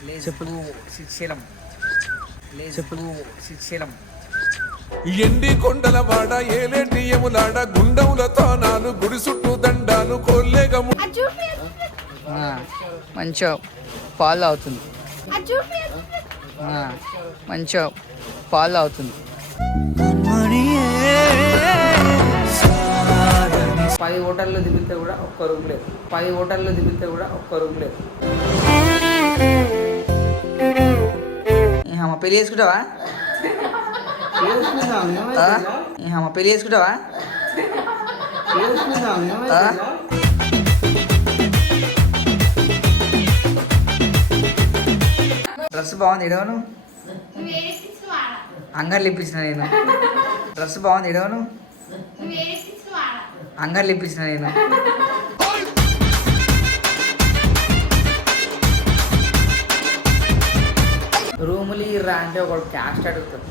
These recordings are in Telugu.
చెప్పులు శ్రీశైలం చెప్పులు శ్రీశైలం ఎండి కొండల వాడ ఏలేటి యములాడ గుండముల తానాలు గుడి చుట్టూ దండాలు కొల్లేగము మంచిగా పాలు అవుతుంది మంచిగా పాలు అవుతుంది 10 హోటల్లో దిగితే కూడా ఒక్క రూమ్ లేదు 10 హోటల్లో దిగితే కూడా ఒక్క రూమ్ లేదు మా పెళ్ళి చేసుకుంటావా మా పెళ్ళి చేసుకుంటావా డ్రెస్ బాగుంది ఇడవను అంగర్లు ఇప్పించిన నేను డ్రెస్ బాగుంది ఇడవను అంగర్లు ఇప్పించిన నేను రూములు రా అంటే ఒకడు క్యాస్ట్ అడుగుతాడు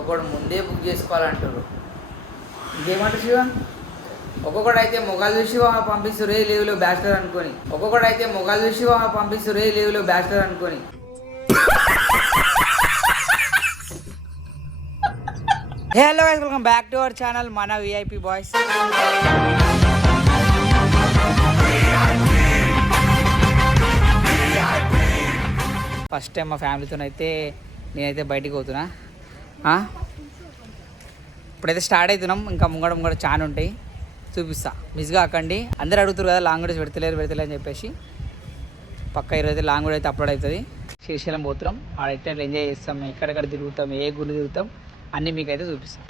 ఒకడు ముందే బుక్ చేసుకోవాలంటారు ఇంకేమంటారు శివ ఒక్కొక్కడు అయితే మొగాలు చూసి పంపిస్తారు రే లీవ్లో బ్యాచిలర్ అనుకొని ఒక్కొక్కడు అయితే మొగాలు చూసి పంపిస్తారు రే లీవ్లో బ్యాచిలర్ అనుకొని hello guys welcome back to our channel మన విఐపి బాయ్స్ ఫస్ట్ టైం మా ఫ్యామిలీతోనైతే నేనైతే బయటికి పోతున్నా ఇప్పుడైతే స్టార్ట్ అవుతున్నాం ఇంకా ముంగడ చాలా ఉంటాయి చూపిస్తా మిస్గా అక్కండి అందరు అడుగుతారు కదా లాంగ్ వీడియోస్ పెడతలేరు అని చెప్పేసి పక్క ఈరోజు లాంగ్ వీడియో అయితే అప్లోడ్ అవుతుంది శ్రీశైలం పోతున్నాం ఆడైతే ఎంజాయ్ చేస్తాం ఎక్కడెక్కడ తిరుగుతాం ఏ గుళ్ళు తిరుగుతాం అన్నీ మీకైతే చూపిస్తాం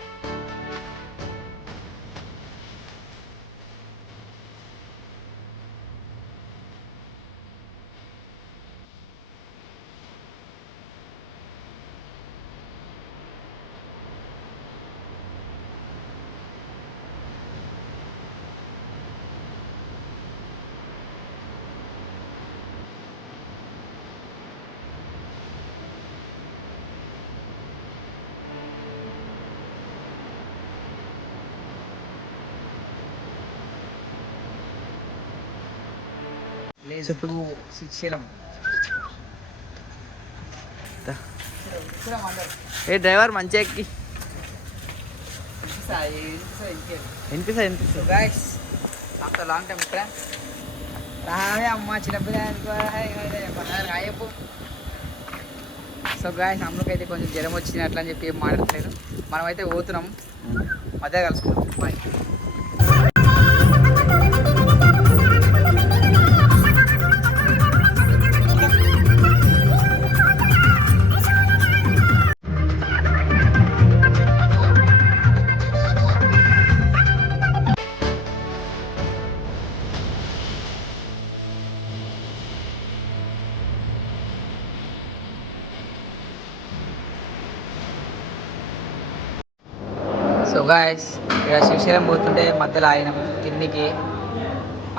చెప్పులు శ్రీశైలం ఏ డ్రైవర్ మంచిగా ఎక్కి వినిపిస్తా గాయస్ ఆఫ్టర్ లాంగ్ టైం ఇక్కడ రావే అమ్మ చిన్నపిల్ల రాయపు సో గాయస్ అమ్మకైతే కొంచెం జ్వరం వచ్చింది అట్లా అని చెప్పి ఏం మాట్లాడలేదు మనమైతే పోతున్నాం మధ్య కలుసుకుంటాం బాయ్ సో గాయస్ ఇక్కడ శ్రీశైలం పోతుంటే మధ్యలో ఆగినాం కిందికి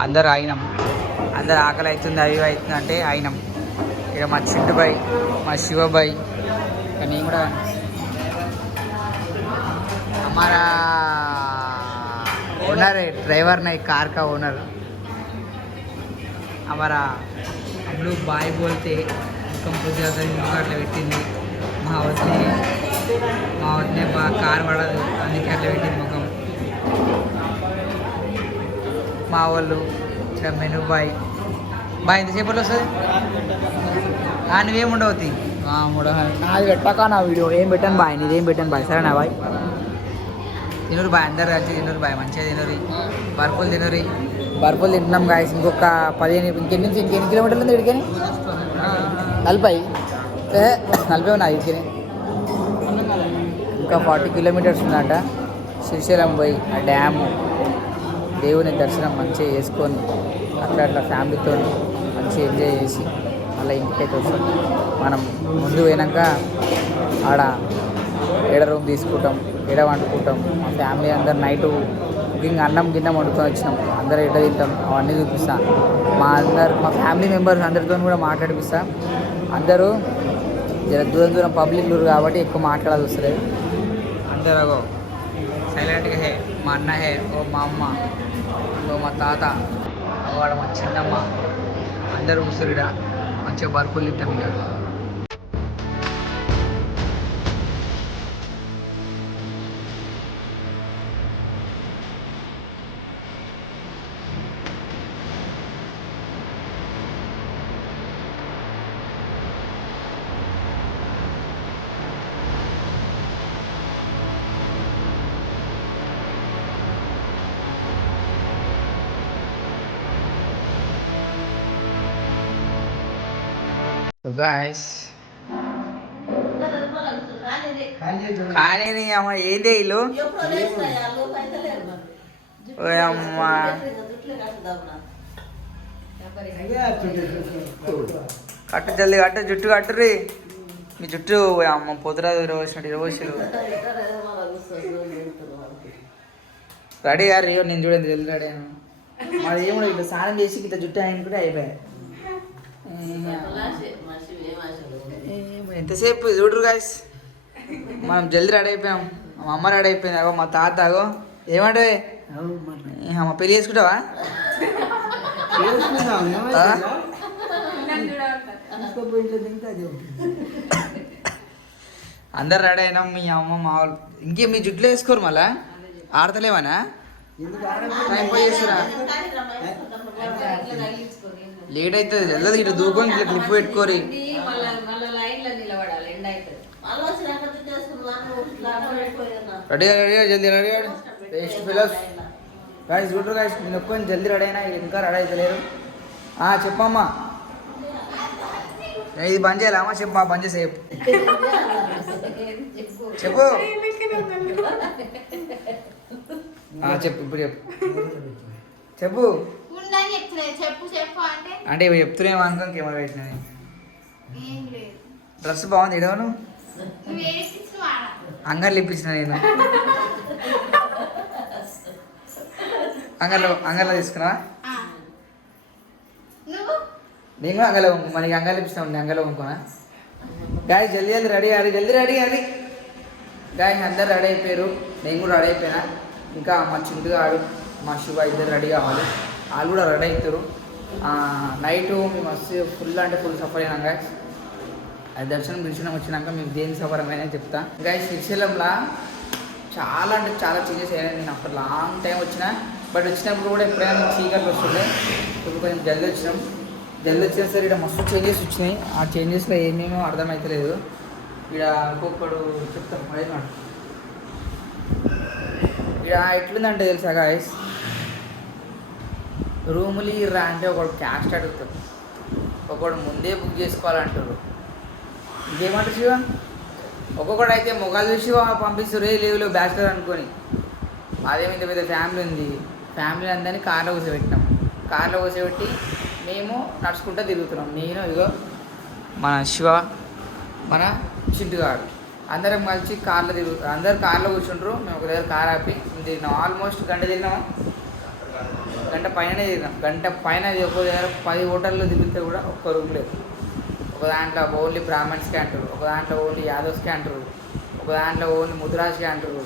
అందరు ఆగినాం అందరు ఆకలి అవుతుంది అవి అవుతుంది అంటే ఆగినాం ఇక్కడ మా చింటుబాయ్ మా శివబాయ్ నేను కూడా हमारा ओनर है ड्राइवर नहीं कार का ओनर हमारा हम लोग बाय बोलते कंपोज अट्ला పెట్టింది మా వదినే కార్ పడదు అందుకే అట్లా పెట్టింది ముఖం మా వాళ్ళు ఇక్కడ మెను బాయ్ ఎంతసేపట్లో వస్తుంది నువ్వేముండవుతుంది నాది పెట్టాక నా వీడియో ఏం పెట్టాను బాయ్ నీదేం పెట్టాను బాయ్ సరేనా బాయ్ తినరు బాయ్ అందరు కలిసి తినరు బాయ్ మంచిగా తినరు బర్ఫులు తింటున్నాం గాయస్ ఇంకొక 15 ఇంకెన్ని కిలోమీటర్లు ఉంది ఇక్కడికి 40 ఉన్నాయి ఇక్కడికి ఇంకా 40 కిలోమీటర్స్ ఉందంట శ్రీశైలం పోయి ఆ డ్యాము దేవుని దర్శనం మంచిగా చేసుకొని అట్లా ఫ్యామిలీతో మంచిగా ఎంజాయ్ చేసి అలా ఇంటికైతే వస్తాం మనం ముందు పోయినాక ఆడ ఏడ రూమ్ తీసుకుంటాం ఏడ వండుకుంటాం మా ఫ్యామిలీ అందరు నైటు కుకింగ్ అన్నం గిన్నం వండుకొని వచ్చినాం అందరూ ఎడ తింటాం అవన్నీ చూపిస్తాం మా ఫ్యామిలీ మెంబర్స్ అందరితో కూడా మాట్లాడిపిస్తా అందరూ దూరం పబ్లిక్ లూరు కాబట్టి ఎక్కువ మాట్లాడాల్సి వస్తుంది అందరూ సైలెంట్గా హే మా అన్న హే ఓ మా అమ్మ ఓ మా తాత వాడు మా చిన్నమ్మ అందరూ కూర్చురుడా మా మంచిగా వర్కులు ఇద్దాం ఇక. గాయస్ కానీ అమ్మ ఏందే ఇల్లు అమ్మా కట్టు జల్ది కట్టు జుట్టు కట్టుర్రి మీ జుట్టు అమ్మ పొద్దురాదు ఇరవచ్చినట్టు ఇరవచ్చులు రెడీ గారు రియో నేను చూడండి జల్ది రెడీ అయ్యాను మరి ఏమో ఇట్లా స్నానం చేసి ఇట్లా జుట్టు ఆయన కూడా అయిపోయాయి ఎంతసేపు చూడరు గాయస్ మనం జల్దీ రెడీ అయిపోయాం మా అమ్మ రెడీ అయిపోయింది అగో మా తాత అగో ఏమంటే మా పెళ్ళి చేసుకుంటావా అందరు రెడీ అయినాం మీ అమ్మ మా వాళ్ళు ఇంకే మీ జుట్లు వేసుకోరు మళ్ళా ఆడతలేవనా టైం పోయి చేస్తురా లేట్ అవుతుంది వెళ్ళదు ఇట్లా దూకొని ఇట్లా క్లిప్ పెట్టుకోరి రెడీ రెడీ జల్దీ రెడీ వేస్ట్ ఫిలర్స్ గాయస్ చూడరు గాయస్ నేను ఒక్కొని జల్దీ రెడీ అయినా ఇంకా రెడీ అవుతలేరు చెప్పమ్మా ఇది బంద్ చేయాలి అమ్మా చెప్పు బంద్ చేసే చెప్పు చెప్పు ఇప్పుడు చెప్పు అంటే ఇవి చెప్తున్నాయి అనుకో కెమెరా పెట్టినా డ్రెస్ బాగుంది ఇడవను అంగర్లు ఇప్పించిన నేను అంగర్లో తీసుకున్నా నేను కూడా అంగలో కొనుక్కో మనకి అంగలు ఇప్పిస్తా ఉండే అంగలో కొనుక్కోనా గాయ జల్దీ జల్దీ రెడీ అయ్యారు జల్దీ రెడీ అయ్యాలి గాయ అందరు రెడీ అయిపోయారు నేను కూడా రెడీ అయిపోయినా ఇంకా మా చింటుగాడు మా శివ ఇద్దరు రెడీ కావాలి వాళ్ళు కూడా రెడీ అవుతారు నైటు మేము వస్తే ఫుల్ అంటే ఫుల్ సఫర్ అయినాం గాయస్ అది దర్శనం వచ్చినాక మేము దేని సఫర్ అయినా చెప్తా గాయస్ శ్రీశైలంలో చాలా అంటే చాలా చేంజెస్ అయ్యాయి నేను అప్పుడు లాంగ్ టైం వచ్చిన బట్ వచ్చినప్పుడు కూడా ఎప్పుడైనా చీకట్లు వస్తుండే ఇప్పుడు కొంచెం జల్దీ వచ్చినాం జల్దీ వచ్చినా సరే ఇక్కడ మస్తు చేంజెస్ వచ్చినాయి ఆ చేంజెస్లో ఏమేమో అర్థమవుతలేదు ఇక్కడ ఇంకొకడు చెప్తాం అదే మాట ఇక్కడ ఎట్లుందంటే తెలుసా గాయస్ రూములు ఇర్రా అంటే ఒకడు క్యాస్ట్ అడుగుతాడు ఒకడు ముందే బుక్ చేసుకోవాలంటారు ఇంకేమంటారు శివ ఒక్కొక్కడు అయితే మొగాలు చూసి పంపిస్తారు లేవు బ్యాచిలర్ అనుకొని అదేమి ఇంత పెద్ద ఫ్యామిలీ ఉంది ఫ్యామిలీ అందరినీ కార్లో కూర్చోబెట్టినాం కార్లో కూర్చోబెట్టి మేము నడుచుకుంటూ తిరుగుతున్నాం నేను ఇగో మన శివ మన చింటుగాడు అందరం కలిసి కార్లో తిరుగుతాం అందరు కార్లో కూర్చుంటారు మేము ఒక దగ్గర కార్ ఆపి తిరిగినాం ఆల్మోస్ట్ గంట తిరిగినాము గంట పైననే తిరిగినాం గంట పైన ఒక దగ్గర 10 హోటల్లో తిరిగితే కూడా ఒక్క రూమ్ లేదు ఒక దాంట్లో ఓన్లీ బ్రాహ్మణ్స్కే అంటారు ఒక దాంట్లో ఓన్లీ యాదవ్స్కే అంటారు ఒక దాంట్లో ఓన్లీ ముద్రాజ్కే అంటారు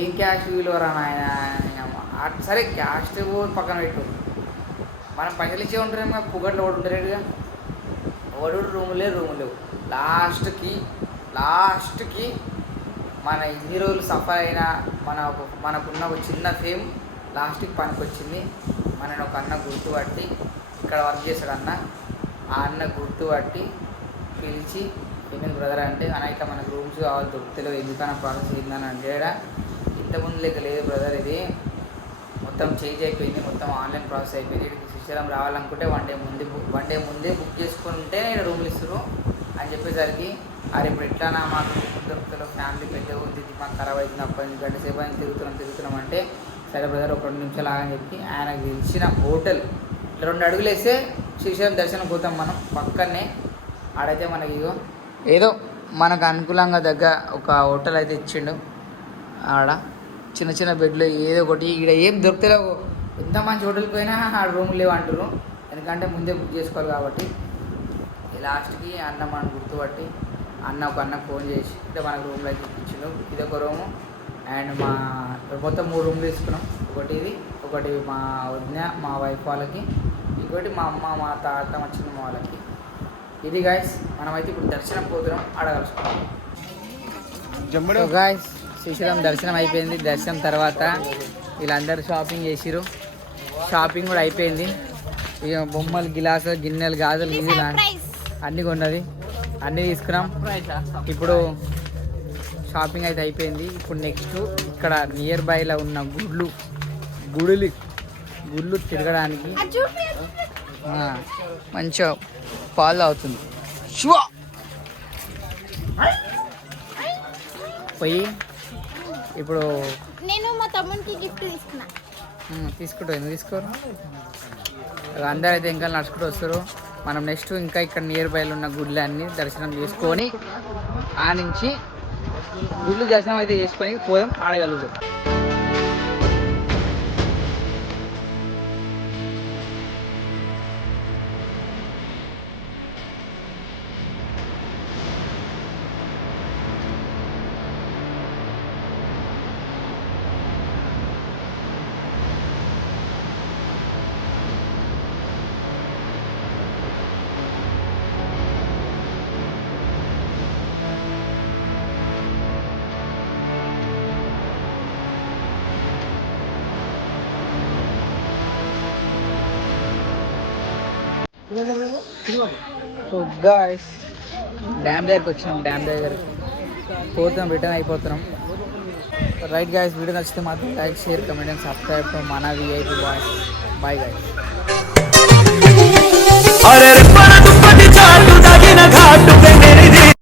ఏం క్యాస్ట్ విలువరా ఆయన సరే క్యాస్ట్ పక్కన పెట్టు మనం పైసలు ఇచ్చే ఉంటారేమో పుగట్లో ఒకటి ఉంటారేడుగా ఒకడు రూములు లేవు లాస్ట్కి మన ఇన్ని రోజులు సఫర్ అయినా మనకున్న ఒక చిన్న ఫేమ్ లాస్ట్కి పనికొచ్చింది మనని ఒక అన్న గుర్తుపట్టి ఇక్కడ వర్క్ చేశాడు అన్న ఆ అన్న గుర్తుపట్టి పిలిచి ఏమేమి బ్రదర్ అంటే అన్న ఇట్లా మనకు రూమ్స్ కావాలి దొరుకుతలేవు ఎందుకన్నా ప్రాసెస్ ఏందని అంటే ఇంతకుముందు లేక లేదు బ్రదర్ ఇది మొత్తం చేంజ్ అయిపోయింది మొత్తం ఆన్లైన్ ప్రాసెస్ అయిపోయింది శ్రీశైలం రావాలనుకుంటే వన్ డే ముందే బుక్ చేసుకుంటే నేను రూమ్లు ఇస్తారు అని చెప్పేసరికి అరే ఇప్పుడు ఎట్లా మాకు దొరుకుతారు ఫ్యామిలీ పెద్ద ఉంది మాకు ఖరాబ్ అవుతుంది అప్పటి గంట సేపు అని తిరుగుతున్నాం అంటే సరే బ్రదర్ ఒక 2 నిమిషాలు ఆగని చెప్పి ఆయనకు తెలిసిన హోటల్ 2 అడుగులు వేస్తే శ్రీశైలం దర్శనం పోతాం మనం పక్కనే ఆడైతే మనకి ఇగో ఏదో మనకు అనుకూలంగా దగ్గర ఒక హోటల్ అయితే ఇచ్చిండు ఆడ చిన్న బెడ్లు ఏదో ఒకటి ఇక్కడ ఏం దొరుకుతలేవు ఎంత మంచి హోటల్కి పోయినా ఆ రూములు లేవు అంటారు ఎందుకంటే ముందే బుక్ చేసుకోవాలి కాబట్టి లాస్ట్కి అన్న మనం గుర్తుపట్టి ఒక అన్న ఫోన్ చేసి అంటే మనకు రూమ్లో అయితే ఇచ్చిండు ఇదొక రూము అండ్ మొత్తం 3 రూమ్లు తీసుకున్నాం ఒకటి మా వదిన మా వైఫ్ వాళ్ళకి ఇంకోటి మా అమ్మ మా తాత మా చిన్నమ్మ వాళ్ళకి ఇది గాయస్ మనమైతే ఇప్పుడు దర్శనం పోతున్నాం అడగలుసుకున్నాం. జమ్మడు గాయస్ శ్రీశైలం దర్శనం అయిపోయింది. దర్శనం తర్వాత వీళ్ళందరూ షాపింగ్ చేసిరు. షాపింగ్ కూడా అయిపోయింది. ఇక బొమ్మలు గిలాసులు గిన్నెలు గాజులు గీజులు అన్నీ కొన్నది, అన్నీ తీసుకున్నాం. ఇప్పుడు షాపింగ్ అయితే అయిపోయింది. ఇప్పుడు నెక్స్ట్ ఇక్కడ నియర్ బైలో ఉన్న గుళ్ళు తిరగడానికి మంచిగా పాలు అవుతుంది పోయి ఇప్పుడు నేను మా తమ్మునికి గిఫ్ట్ తీసుకున్నా. తీసుకుంటావు, ఎందుకు తీసుకోరు? అందరూ అయితే ఇంకా నడుచుకుంటూ వస్తారు. మనం నెక్స్ట్ ఇంకా ఇక్కడ నియర్ బైలో ఉన్న గుళ్ళన్నీ దర్శనం చేసుకొని ఆ నుంచి గుళ్ళు దర్శనం అయితే చేసుకొని పోదాం ఆడగలుగుతాం. సో గాయ్స్ డ్యామ్ దగ్గరికి వచ్చినాం. డ్యామ్ దగ్గరికి పోతున్నాం, రిటర్న్ అయిపోతున్నాం. రైట్ గాయ్స్, వీడియో నచ్చితే మాత్రం like share comment and subscribe to మన విఐపి బాయ్స్. Bye guys. అరే